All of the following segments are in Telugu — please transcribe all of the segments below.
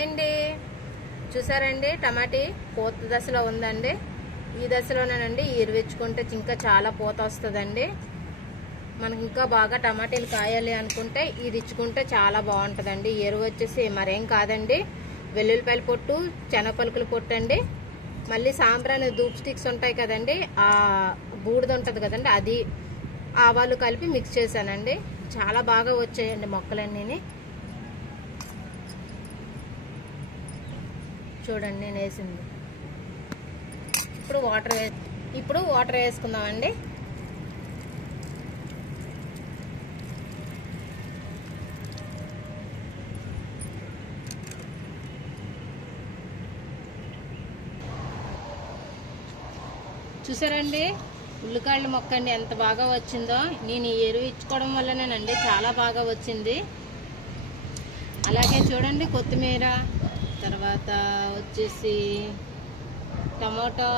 హాయ్ అండి, చూసారండి టమాటీ పూత దశలో ఉందండి. ఈ దశలోనేనండి ఎరువిచ్చుకుంటే ఇంకా చాలా పూత వస్తుందండి. మనకి ఇంకా బాగా టమాటీలు కాయాలి అనుకుంటే ఇది ఇచ్చుకుంటే చాలా బాగుంటుందండి. ఎరువు వచ్చేసి మరేం కాదండి, వెల్లుల్లిపాయల పొట్టు, శనగపలుకుల పొట్టు అండి, మళ్ళీ సాంబ్రాణి ధూప్ స్టిక్స్ ఉంటాయి కదండి, ఆ బూడిద ఉంటుంది కదండి, అది ఆవాలు కలిపి మిక్స్ చేశానండి. చాలా బాగా వచ్చాయండి మొక్కలన్నీ. చూడండి నేను వేసింది. ఇప్పుడు వాటర్ వేసుకుందామండి. చూసారండి ఉల్లికాయల మొక్క అండి ఎంత బాగా వచ్చిందో. నేను ఈ ఎరువు ఇచ్చుకోవడం వల్లనేనండి చాలా బాగా వచ్చింది. అలాగే చూడండి కొత్తిమీర, తర్వాత వచ్చేసి టమాటో,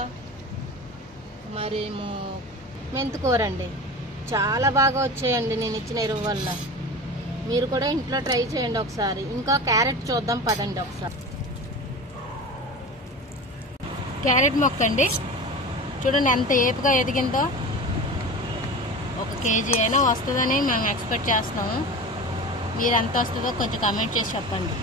మరేమో మెంతికూర అండి చాలా బాగా వచ్చాయండి నేను ఇచ్చిన ఎరువు వల్ల. మీరు కూడా ఇంట్లో ట్రై చేయండి ఒకసారి. ఇంకా క్యారెట్ చూద్దాం పదండి ఒకసారి. క్యారెట్ మొక్క అండి చూడండి ఎంత ఏపుగా ఎదిగిందో. 1 కేజీ అయినా వస్తుందని మేము ఎక్స్పెక్ట్ చేస్తున్నాము. మీరు ఎంత వస్తుందో కొంచెం కామెంట్ చేసి చెప్పండి.